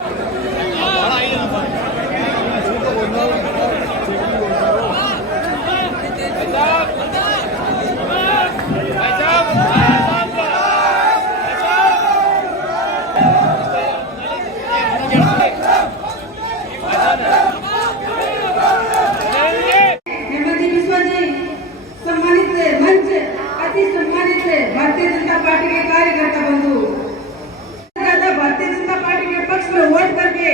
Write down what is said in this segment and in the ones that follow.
Bharatiya Janata party के कार्यकर्ता बंधु भारतीय जनता पार्टी के पक्ष में वोट करके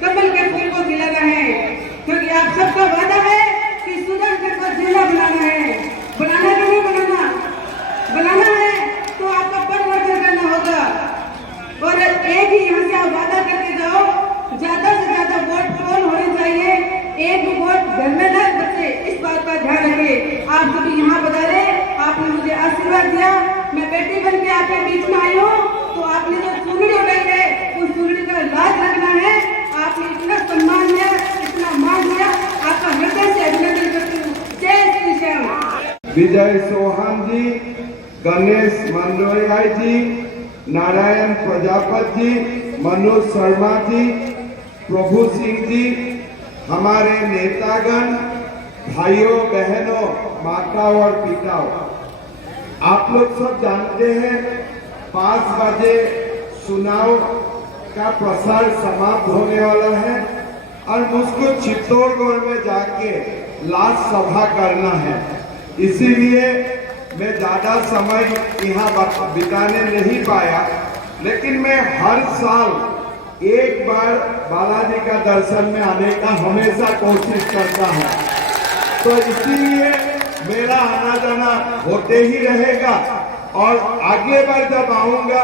कमल के फूल को खिलाना है, क्योंकि आप सबका वादा है कि सुदर्शन को जिला बनाना है। बनाना कि नहीं बनाना? बनाना है तो आपका परिवर्तन करना होगा। और एक ही यहाँ से आप वादा करके जाओ, ज्यादा से ज्यादा वोट पोल होनी चाहिए, एक वोट घर में न बचे, इस बात का ध्यान रखें। आप सभी यहाँ पधारे, आपने मुझे आशीर्वाद दिया, मैं बेटी बन के आपके बीच में आई हूँ, तो आपने जो चुनरी उठाई है उस चुनरी का लाभ रखना है। आपने इतना सम्मान दिया, इतना मान दिया, आपका हृदय से अभिनंदन करती हूँ। जय श्री श्याम। विजय चौहान जी, गणेश मंडोरिया जी, नारायण प्रजापति जी, मनोज शर्मा जी, प्रभु सिंह जी, हमारे नेतागण, भाइयों बहनों, माताओं और पिताओं, आप लोग सब जानते हैं 5 बजे चुनाव का प्रसार समाप्त होने वाला है और मुझको चित्तौड़गढ़ में जाके लास्ट सभा करना है। इसीलिए मैं ज्यादा समय यहाँ बिताने नहीं पाया, लेकिन मैं हर साल एक बार बालाजी का दर्शन में आने का हमेशा कोशिश करता हूँ, तो इसीलिए मेरा आना जाना होते ही रहेगा। और अगले बार जब आऊंगा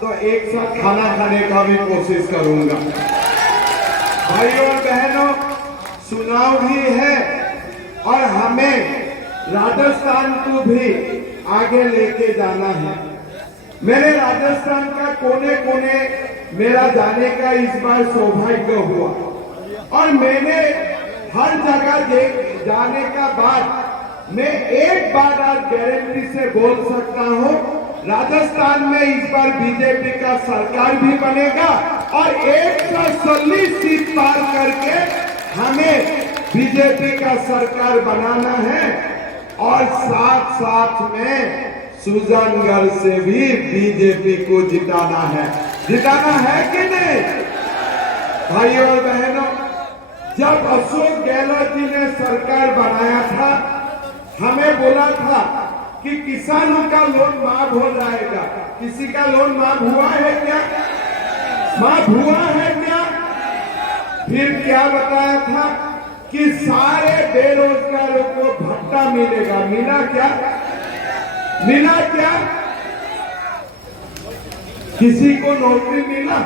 तो एक साथ खाना खाने का भी कोशिश करूंगा। भाइयों और बहनों, चुनाव भी है और हमें राजस्थान को भी आगे लेके जाना है। मेरे राजस्थान का कोने कोने मेरा जाने का इस बार सौभाग्य हुआ और मैंने हर जगह जाने का बाद मैं एक बार आज गारंटी से बोल सकता हूँ, राजस्थान में इस बार बीजेपी का सरकार भी बनेगा और 140 सीट पार करके हमें बीजेपी का सरकार बनाना है और साथ साथ में सुजानगढ़ से भी बीजेपी को जिताना है। जिताना है कि नहीं? भाइयों और बहनों, जब अशोक गहलोत जी ने सरकार बनाया था, हमें बोला था कि किसानों का लोन माफ हो जाएगा। किसी का लोन माफ हुआ है क्या? माफ हुआ है क्या? फिर क्या बताया था कि सारे बेरोजगारों को भत्ता मिलेगा। मिला क्या? मिला क्या? किसी को नौकरी मिला?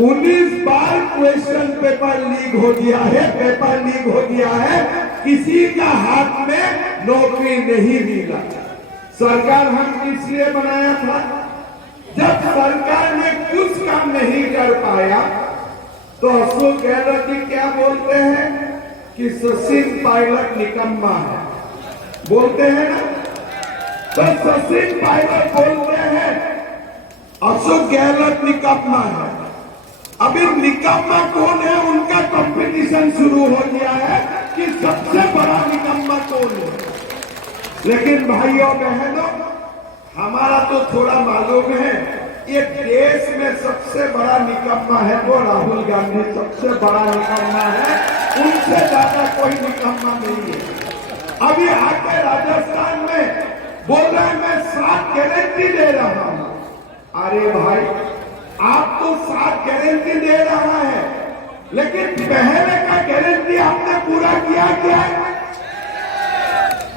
19 बार क्वेश्चन पेपर लीक हो गया है, पेपर लीक हो गया है, किसी का हाथ में नौकरी नहीं मिला। सरकार हम इसलिए बनाया था, जब सरकार ने कुछ काम नहीं कर पाया तो अशोक गहलोत जी क्या बोलते हैं कि सचिन पायलट निकम्मा है, बोलते हैं ना। तो सचिन पायलट बोलते हैं अशोक गहलोत निकम्मा है। अभी निकम्मा कौन है, उनका कंपटीशन शुरू हो गया है कि सबसे बड़ा निकम्मा कौन है। लेकिन भाइयों बहनों, हमारा तो थोड़ा मालूम है, ये देश में सबसे बड़ा निकम्मा है वो राहुल गांधी सबसे बड़ा निकम्मा है, उनसे ज्यादा कोई निकम्मा नहीं है। अभी आके राजस्थान में बोल रहे हैं मैं 7 गारंटी दे रहा हूं। अरे भाई, आप तो 7 गारंटी दे रहा है, लेकिन पहले का गारंटी आपने पूरा किया क्या?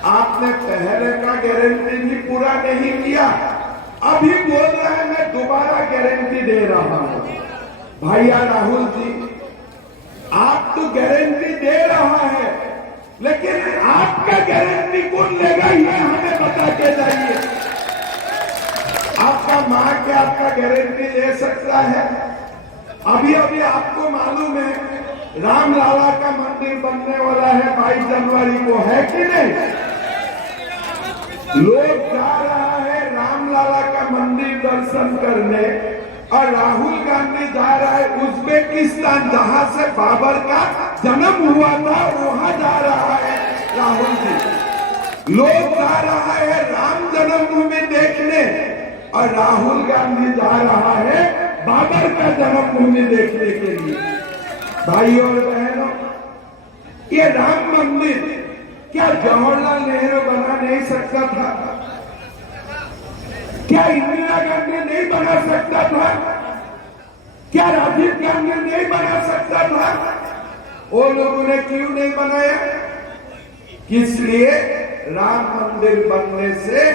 आपने पहले का गारंटी भी पूरा नहीं किया। अभी बोल रहे हैं मैं दोबारा गारंटी दे रहा हूं। भैया राहुल जी, आप तो गारंटी दे रहा है, लेकिन आपका गारंटी कौन लेगा ये हमें बता के जाइए। आपका मां के आपका गारंटी ले सकता है? अभी अभी आपको मालूम है रामलाला का मंदिर बनने वाला है 22 जनवरी को, है कि नहीं? लोग जा रहा है रामलाला का मंदिर दर्शन करने, और राहुल गांधी जा रहा है उज्बेकिस्तान, जहां से बाबर का जन्म हुआ था, वहां जा रहा है राहुल जी। लोग जा रहा है राम जन्मभूमि देखने और राहुल गांधी जा रहा है बाबर का जन्मभूमि देखने के लिए। भाइयों और बहनों, ये राम मंदिर क्या जवाहरलाल नेहरू बना नहीं सकता था? क्या इंदिरा गांधी नहीं बना सकता था? क्या राजीव गांधी नहीं बना सकता था? वो लोगों ने क्यों नहीं बनाया? इसलिए राम मंदिर बनने से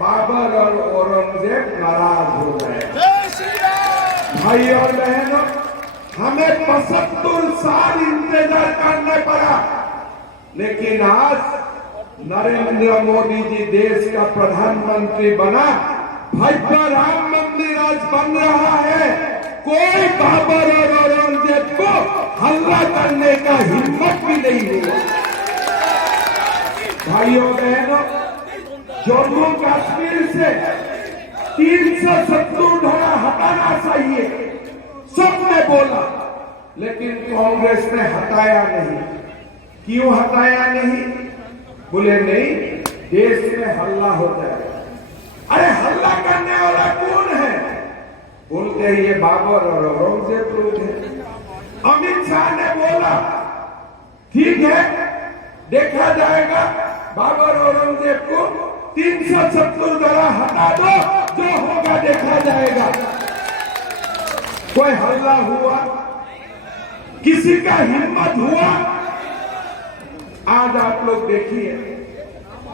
बाबर और औरंगजेब नाराज हो गए। भाई और बहनों, हमें 75 साल इंतजार करना पड़ा, लेकिन आज नरेंद्र मोदी जी देश का प्रधानमंत्री बना, भव्य राम मंदिर आज बन रहा है। कोई बाबर और औरंगजेब को हल्ला करने का हिम्मत भी नहीं हुआ। भाइयों बहनों, जम्मू कश्मीर से 370 धारा हटाना चाहिए, सबने बोला, लेकिन कांग्रेस ने हटाया नहीं। क्यों हटाया नहीं? बोले नहीं, देश में हल्ला होता है। अरे हल्ला करने वाला कौन है? बोलते हैं ये बाबर और औरंगजेब लोग हैं। अमित शाह ने बोला ठीक है, देखा जाएगा, बाबर औरंगजेब को 370 धारा हटा दो, जो होगा देखा जाएगा। कोई हल्ला हुआ? किसी का हिम्मत हुआ? आज आप लोग देखिए,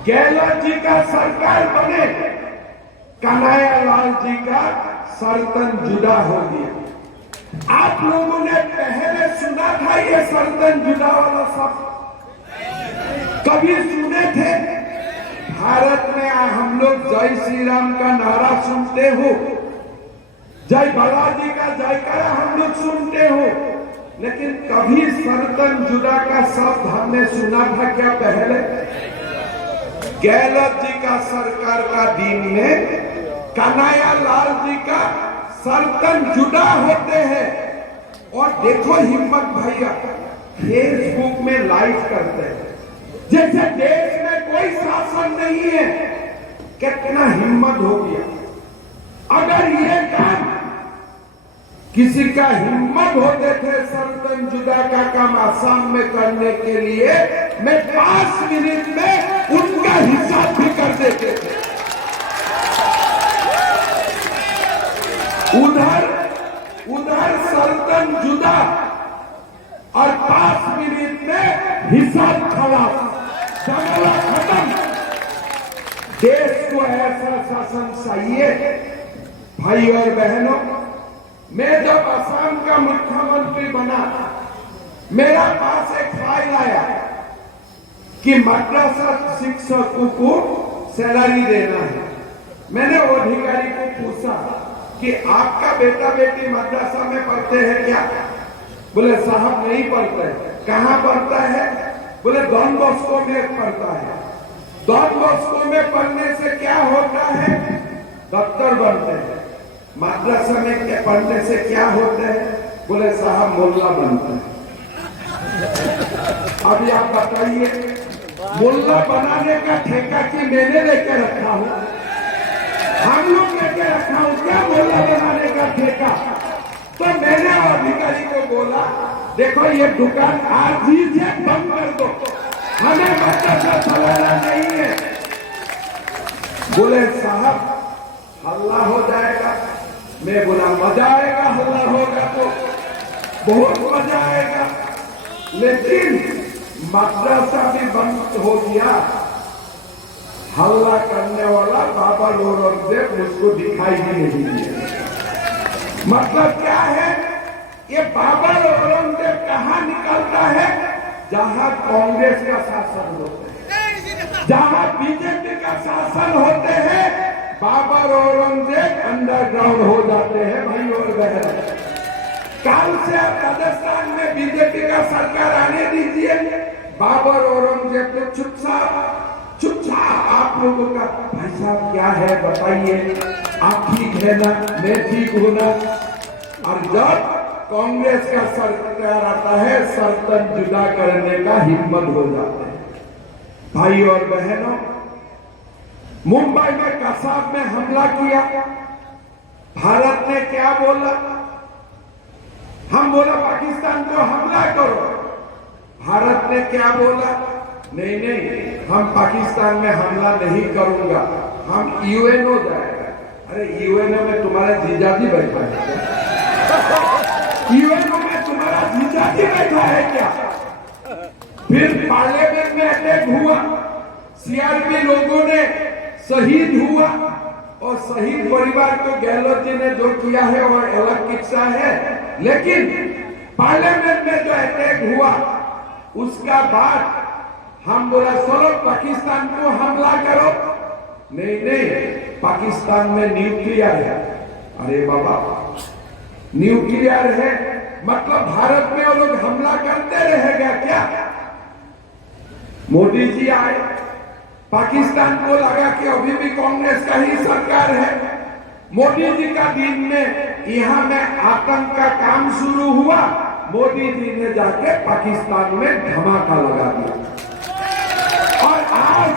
गहलोत जी का सरकार बने, कन्हैया लाल जी का सर्तन जुदा हो गया। आप लोगों ने पहले सुना था ये सर्तन जुदा वाला शब्द? कभी सुने थे? भारत में हम लोग जय श्री राम का नारा सुनते हो, जय बालाजी का जयकारा हम लोग सुनते हो, लेकिन कभी सर्तन जुदा का शब्द हमने सुना था क्या पहले? गहलोत जी का सरकार का दिन में कन्हैया लाल जी का सर्तन जुदा होते हैं। और देखो हिम्मत भैया, फेसबुक में लाइव करते हैं जैसे देश में कोई शासन नहीं है। कितना हिम्मत हो गया। अगर ये काम किसी का हिम्मत होते थे सर्तन जुदा का काम आसाम में करने के लिए, मैं 5 मिनट में उनका हिसाब भी कर देते थे। उधर सर्तन जुदा और 5 मिनट में हिसाब खलास, झगड़ा खत्म। देश को ऐसा शासन चाहिए। भाई और बहनों, मैं जब असम का मुख्यमंत्री बना, मेरा पास एक फाइल आया कि मद्रासा शिक्षकों को सैलरी देना है। मैंने वो अधिकारी को पूछा कि आपका बेटा बेटी मद्रासा में पढ़ते हैं क्या? बोले साहब नहीं पढ़ते। कहाँ पढ़ता है? बोले डॉन बॉस्को में पढ़ता है। डॉन बॉस्को में पढ़ने से क्या होता है? डॉक्टर बनते हैं। मद्रासा में क्या पढ़ने से क्या होता है? बोले साहब मुल्ला बनता है। अभी आप बताइए, मुल्ला बनाने का ठेका की मैंने लेके रखा हूं? हम लोग लेके रखा हूं क्या मुल्ला बनाने का ठेका? तो मैंने अधिकारी को बोला, देखो ये दुकान आज ही से बंद कर दो, हमें मद्रासा चलाना नहीं है। बोले साहब हल्ला हो जाएगा। मैं बोला मजा आएगा, हल्ला होगा तो बहुत मजा आएगा। लेकिन मद्रासा भी बंद हो गया। हल्ला करने वाला बाबर औरंगजेब मुझको दिखाई ही नहीं दिया। मतलब क्या है? ये बाबर औरंगजेब कहाँ निकलता है? जहां कांग्रेस का शासन होता है, जहां बीजेपी का शासन होते हैं, बाबर औरंगजेब अंडरग्राउंड हो जाते हैं। भाई और बहन, कल से आप राजस्थान में बीजेपी का सरकार आने दीजिए, बाबर औरंगजेब को चुपचाप आप लोगों का भाई साहब क्या है बताइए, आप ठीक है ना, मैं ठीक हूं ना। और जब कांग्रेस का सरकार आता है, सर्तन जुदा करने का हिम्मत हो जाता है। भाई और बहनों, मुंबई में कसाब में हमला किया, भारत ने क्या बोला? हम बोला पाकिस्तान को हमला करो, भारत ने क्या बोला? नहीं नहीं, हम पाकिस्तान में हमला नहीं करूंगा, हम यूएनओ जाएगा। अरे यूएनओ में तुम्हारा जीजाजी बैठा है? यूएनओ में तुम्हारा जीजाजी बैठा है क्या? फिर पार्लियामेंट में अटैक हुआ, सीआरपी लोगों ने शहीद हुआ, और शहीद परिवार को गहलोत जी ने जो किया है और अलग किस्सा है। लेकिन पार्लियामेंट में जो अटैक हुआ उसका बाद हम बोला चलो पाकिस्तान को हमला करो। नहीं नहीं, पाकिस्तान में न्यूक्लियर है। अरे बाबा, न्यूक्लियर है मतलब भारत में वो लोग हमला करते रहेगा क्या? मोदी जी आए, पाकिस्तान को लगा कि अभी भी कांग्रेस का ही सरकार है। मोदी जी का दिन में यहां में आतंक का काम शुरू हुआ, मोदी जी ने जाके पाकिस्तान में धमाका लगा दिया। और आज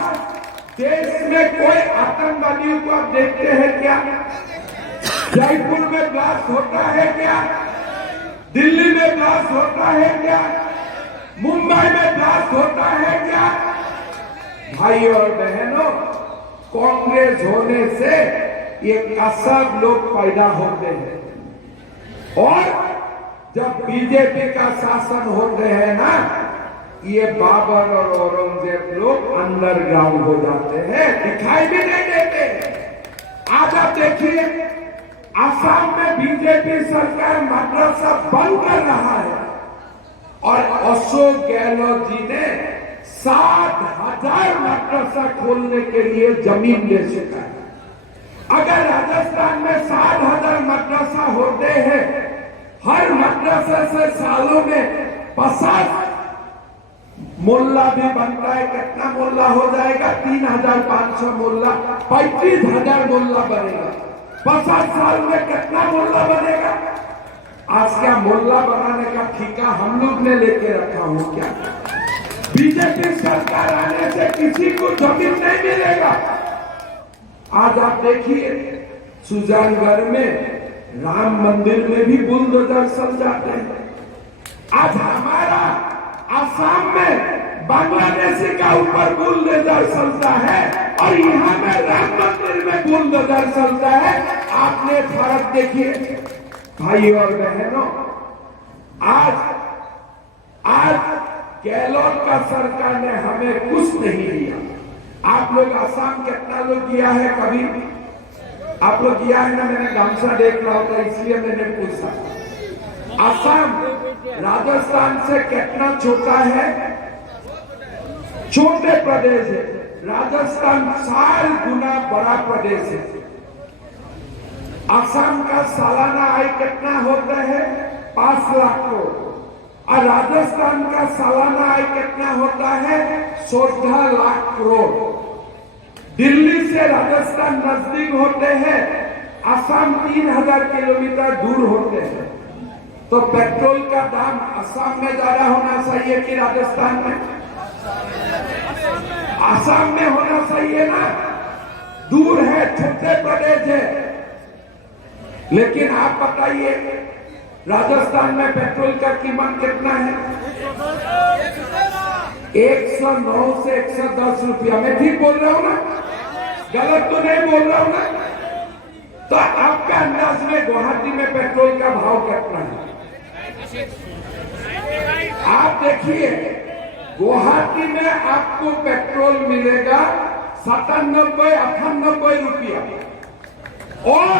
देश में कोई आतंकवादियों को आप देखते हैं क्या? जयपुर में ब्लास्ट होता है क्या? दिल्ली में ब्लास्ट होता है क्या? मुंबई में ब्लास्ट होता है क्या? भाई और बहनों, कांग्रेस होने से ये कसब लोग पैदा होते हैं, और जब बीजेपी का शासन होते हैं ना, ये बाबर और औरंगजेब लोग अंडरग्राउंड हो जाते हैं, दिखाई भी नहीं देते। आज आप देखिए, असम में बीजेपी सरकार मदरसा बंद कर रहा है, और अशोक गहलोत जी ने 7,000 मदरसा खोलने के लिए जमीन दे चुका है। अगर राजस्थान में 7,000 मदरसा होते हैं, हर मदरसे से सालों में 50 मोहल्ला भी बनता है, कितना मोहल्ला हो जाएगा? 3,500 मोहल्ला, 35,000 मोहल्ला बनेगा। 50 साल में कितना मोहल्ला बनेगा? आज क्या मोहल्ला बनाने का ठेका हम लोग ने लेके रखा हो क्या? बीजेपी सरकार आने से किसी को जमीन नहीं मिलेगा। आज आप देखिए, सुजानगढ़ में राम मंदिर में भी बुलडोजर चल जाते हैं। आज हमारा आसाम में बांग्लादेशी का ऊपर बुलडोजर चलता है, और यहाँ में राम मंदिर में बुलडोजर चलता है। आपने फर्क देखिए भाई और बहनों। आज गहलोत का सरकार ने हमें कुछ नहीं दिया। आप लोग आसाम कितना लोग किया है? कभी आप लोग किया है ना? मैंने गामसा देख रहा होता, इसलिए मैंने पूछा। आसाम राजस्थान से कितना छोटा है? छोटे प्रदेश है। राजस्थान 4 गुना बड़ा प्रदेश है। आसाम का सालाना आय कितना होता है? 5 लाख करोड़। और राजस्थान का सालाना आय कितना होता है? 14 लाख करोड़। दिल्ली से राजस्थान नजदीक होते हैं, आसाम 3,000 किलोमीटर दूर होते हैं। तो पेट्रोल का दाम आसाम में ज्यादा होना चाहिए कि राजस्थान में? आसाम में होना चाहिए ना। दूर है, छोटे प्रदेश है। लेकिन आप बताइए, राजस्थान में पेट्रोल का कीमत कितना है? 109 से 110 रुपया। मैं ठीक बोल रहा हूं ना? गलत तो नहीं बोल रहा हूं ना? तो आपका अंदाज में गुवाहाटी में पेट्रोल का भाव कितना है? आप देखिए, गुवाहाटी में आपको पेट्रोल मिलेगा 97-98 रुपया, और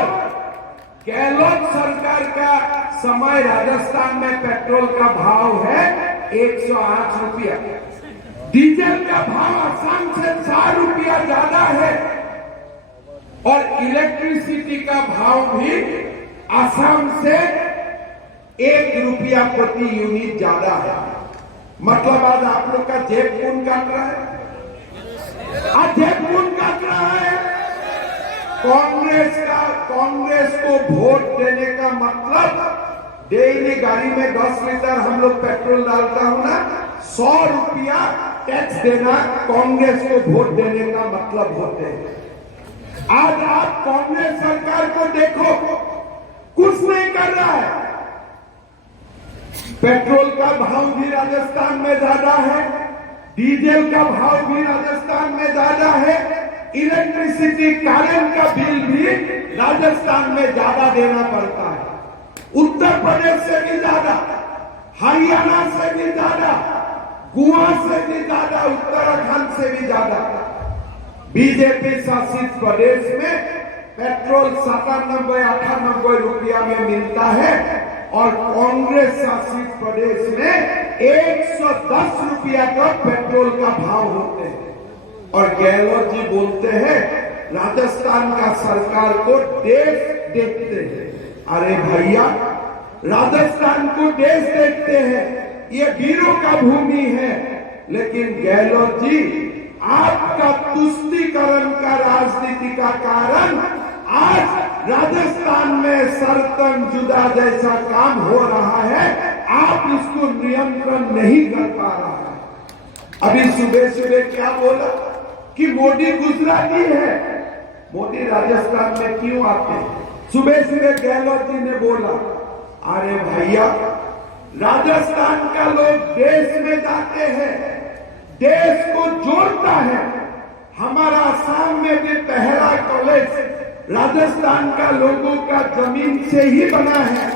गहलोत सरकार का समय राजस्थान में पेट्रोल का भाव है 108 रुपया। डीजल का भाव आसाम से 4 रुपया ज्यादा है, और इलेक्ट्रिसिटी का भाव भी आसाम से 1 रुपया प्रति यूनिट ज्यादा है। मतलब आज आप लोग का जेब कौन काट रहा है? आज जेब कौन काट रहा है? कांग्रेस का कांग्रेस को वोट देने का मतलब डेली गाड़ी में 10 लीटर हम लोग पेट्रोल डालता हूं ना, 100 रुपया टैक्स देना कांग्रेस को वोट देने का मतलब होते हैं। आज आप कांग्रेस सरकार को देखो, कुछ नहीं कर रहा है। पेट्रोल का भाव भी राजस्थान में ज्यादा है, डीजल का भाव भी राजस्थान में ज्यादा है, इलेक्ट्रिसिटी कारण का बिल भी राजस्थान में ज्यादा देना पड़ता है। उत्तर प्रदेश से भी ज्यादा, हरियाणा से भी ज्यादा, गोवा से भी ज्यादा, उत्तराखंड से भी ज्यादा। बीजेपी शासित प्रदेश में पेट्रोल 97-98 रुपया में मिलता है और कांग्रेस शासित प्रदेश में 110 रुपया का पेट्रोल का भाव होते हैं। और गहलोत जी बोलते हैं राजस्थान का सरकार को देश देखते हैं। अरे भैया, राजस्थान को देश देखते हैं, ये वीरों का भूमि है। लेकिन गहलोत जी, आपका तुष्टीकरण का राजनीति का कारण आज राजस्थान में सरतन जुदा जैसा काम हो रहा है, आप इसको नियंत्रण नहीं कर पा रहा है। अभी सुबह सुबह क्या बोला कि मोदी गुजराती है, मोदी राजस्थान में क्यों आते हैं? सुबह सुबह गहलोत जी ने बोला, अरे भैया, राजस्थान का लोग देश में जाते हैं, देश को जोड़ता है। हमारा आसाम में भी पहला कॉलेज राजस्थान का लोगों का जमीन से ही बना है।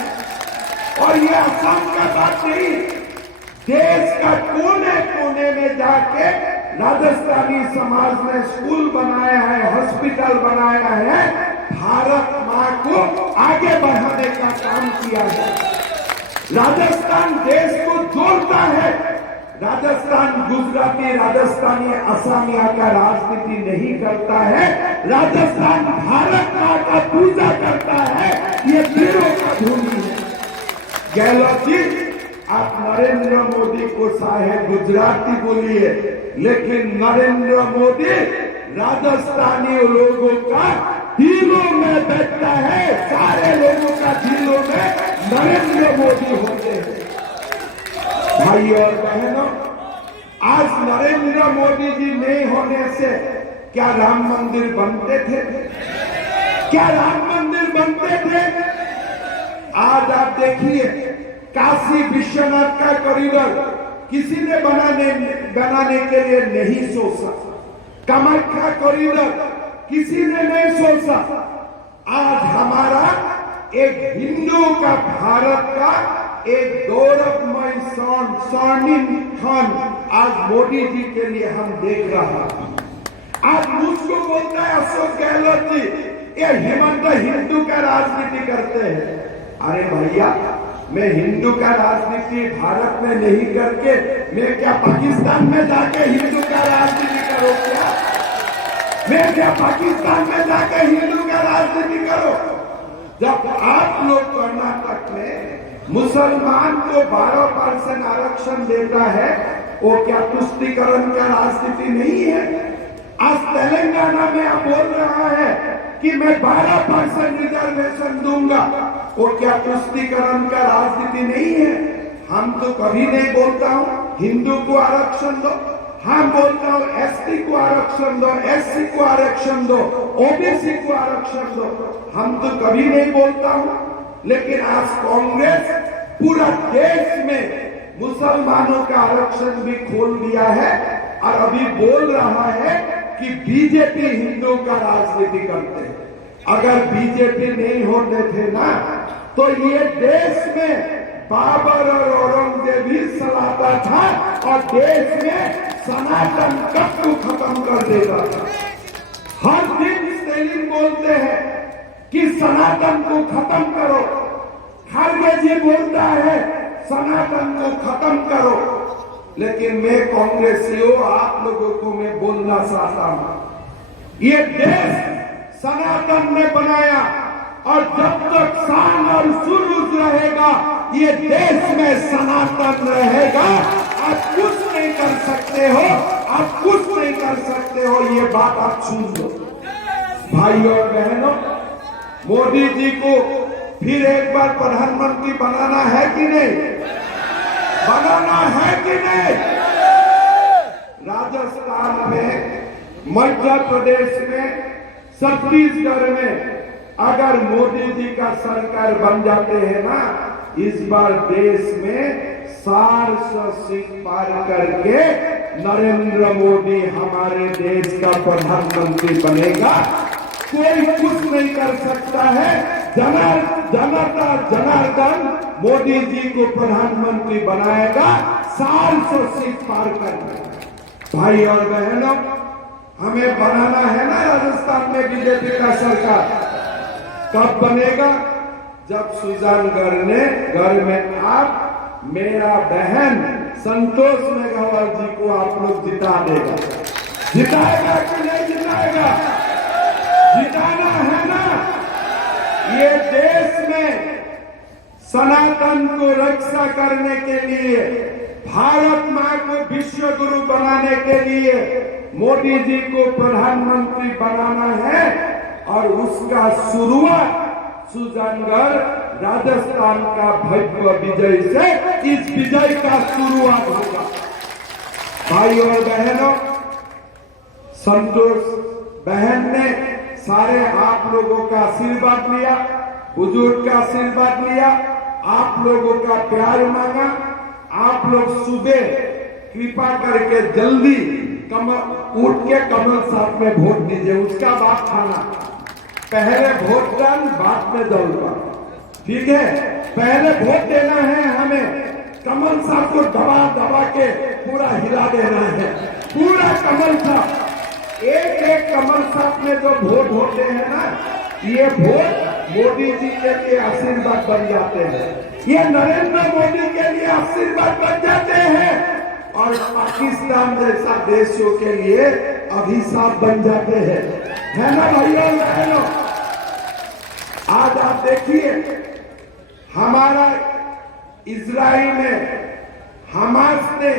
और ये आसाम का बात नहीं, देश का कोने कोने में जाके राजस्थानी समाज ने स्कूल बनाया है, हॉस्पिटल बनाया है, भारत मां को आगे बढ़ाने का काम किया है। राजस्थान देश को जोड़ता है। राजस्थान गुजराती, राजस्थानी, असमिया का राजनीति नहीं करता है। राजस्थान भारत मां का पूजा करता है। ये वीरों का भूमि है। गहलोत जी, आप नरेंद्र मोदी को चाहे गुजराती बोलिए, लेकिन नरेंद्र मोदी राजस्थानी लोगों का दिलों में बैठता है। सारे लोगों का दिलों में नरेंद्र मोदी होते हैं। भाई और बहनों, आज नरेंद्र मोदी जी नहीं होने से क्या राम मंदिर बनते थे? क्या राम मंदिर बनते थे? आज आप देखिए, काशी विश्वनाथ का कॉरिडोर किसी ने बनाने के लिए नहीं सोचा। कामाख्या कॉरिडोर किसी ने नहीं सोचा। आज हमारा एक हिंदू का, भारत का एक गौरवमय स्वर्णिम क्षण आज मोदी जी के लिए हम देख रहा हैं। आज मुझको बोलता है अशोक गहलोत जी, ये हेमंत हिंदू का राजनीति करते हैं। अरे भैया, मैं हिंदू का राजनीति भारत में नहीं करके मैं क्या पाकिस्तान में जाके हिंदू का राजनीति करो? क्या मैं क्या पाकिस्तान में जाके हिंदू का राजनीति करो? जब आप लोग कर्नाटक में मुसलमान को 12% आरक्षण देता है, वो क्या तुष्टीकरण का राजनीति नहीं है? आज तेलंगाना में आप बोल रहा है कि मैं 12% रिजर्वेशन दूंगा, वो क्या तुष्टीकरण का राजनीति नहीं है? हम तो कभी नहीं बोलता हूं हिंदू को आरक्षण दो, हम बोलता हूं एसटी को आरक्षण दो, एससी को आरक्षण दो, ओबीसी को आरक्षण दो। हम तो कभी नहीं बोलता हूं। लेकिन आज कांग्रेस पूरा देश में मुसलमानों का आरक्षण भी खोल दिया है और अभी बोल रहा है कि बीजेपी हिंदू का राजनीति करते हैं। अगर बीजेपी नहीं होते थे ना, तो ये देश में बाबर और औरंगजेब ही चलाता था और देश में सनातन तत्व को खत्म कर देता था। हर दिन स्टेलिन बोलते हैं कि सनातन को खत्म करो, खड़गे जी बोलता है सनातन को खत्म करो। लेकिन मैं कांग्रेसियों, आप लोगों को मैं बोलना चाहता हूं, ये देश सनातन ने बनाया और जब तक शान और सुरूज रहेगा, ये देश में सनातन रहेगा। आप कुछ नहीं कर सकते हो, आप कुछ नहीं कर सकते हो, ये बात आप सुन लो। भाइयों और बहनों, मोदी जी को फिर एक बार प्रधानमंत्री बनाना है कि नहीं? बनाना है कि नहीं? राजस्थान में, मध्य प्रदेश में, छत्तीसगढ़ में अगर मोदी जी का सरकार बन जाते हैं ना, इस बार देश में 400 सीट पार करके नरेंद्र मोदी हमारे देश का प्रधानमंत्री बनेगा। कोई कुछ नहीं कर सकता है। जनता जनार्दन मोदी जी को प्रधानमंत्री बनाएगा 400 सीट पार करके। भाई और बहनों, हमें बनाना है ना राजस्थान में बीजेपी का सरकार। कब बनेगा? जब सुजानगढ़ ने घर में आप मेरा बहन संतोष मेघवाल जी को आप लोग जिता देगा। जिताएगा कि नहीं जिताएगा? जिताना है ना। ये देश में सनातन को रक्षा करने के लिए, भारत मां को विश्व गुरु बनाने के लिए मोदी जी को प्रधानमंत्री बनाना है और उसका शुरुआत सुजानगढ़ राजस्थान का भव्य विजय से इस विजय का शुरुआत होगा। भाई और बहनों, संतोष बहन ने सारे आप लोगों का आशीर्वाद लिया, बुजुर्ग का आशीर्वाद लिया, आप लोगों का प्यार मांगा। आप लोग सुबह कृपा करके जल्दी उठ के कमल साथ में वोट दीजिए। उसका बात खाना, पहले वोट दान बाद में दौड़ना, ठीक है? पहले वोट देना है हमें। कमल साथ को दबा दबा के पूरा हिला देना है, पूरा कमल साथ। एक एक कमल साथ में जो वोट होते हैं ना, ये वोट मोदी जी के लिए आशीर्वाद बन जाते हैं। ये नरेंद्र मोदी के लिए आशीर्वाद बन जाते हैं और पाकिस्तान जैसा देशों के लिए अभिशाप बन जाते हैं, है ना भाइयों बहनों? आज आप देखिए, हमारा इजराइल में हमास ने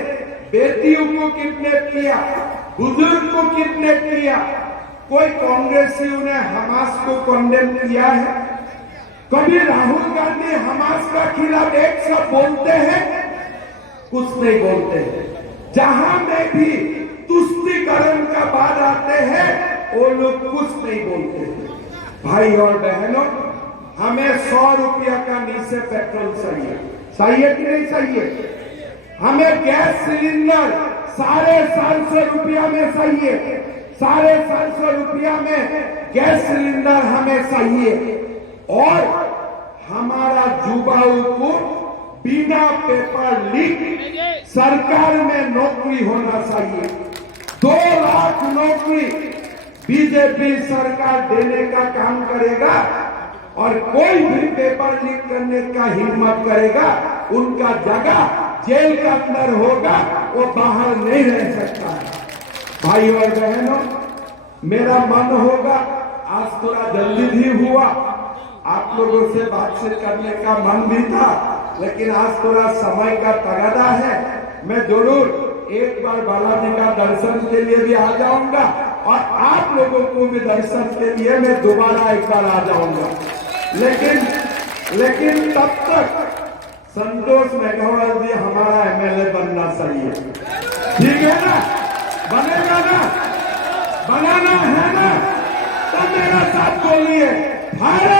बेटियों को किडनैप किया, बुजुर्ग को किडनैप किया। कोई कांग्रेसियों ने हमास को कंडेम किया है? कभी राहुल गांधी हमास का खिलाफ एक शब्द बोलते हैं? कुछ नहीं बोलते हैं। जहां में भी तुष्टीकरण का बात आते हैं, वो लोग कुछ नहीं बोलते हैं। भाई और बहनों, हमें 100 रुपया का नीचे पेट्रोल चाहिए, चाहिए कि नहीं चाहिए? हमें गैस सिलेंडर 750 रुपया में चाहिए, 750 रुपया में गैस सिलेंडर हमें चाहिए। और हमारा युवाओं को बिना पेपर लीक सरकार में नौकरी होना चाहिए। 2 लाख नौकरी बीजेपी सरकार देने का काम करेगा और कोई भी पेपर लीक करने का हिम्मत करेगा, उनका जगह जेल के अंदर होगा, वो बाहर नहीं रह सकता है। भाई और बहनों, मेरा मन होगा, आज थोड़ा जल्दी भी हुआ, आप लोगों से बातचीत करने का मन भी था, लेकिन आज थोड़ा समय का तगादा है। मैं जरूर एक बार बालाजी का दर्शन के लिए भी आ जाऊंगा और आप लोगों को भी दर्शन के लिए मैं दोबारा एक बार आ जाऊंगा। लेकिन तब तक संतोष मेघवाल जी हमारा एमएलए बनना चाहिए, ठीक है ना? बनेगा ना? बनाना है ना? तो मेरा साथ बोलिए, भारत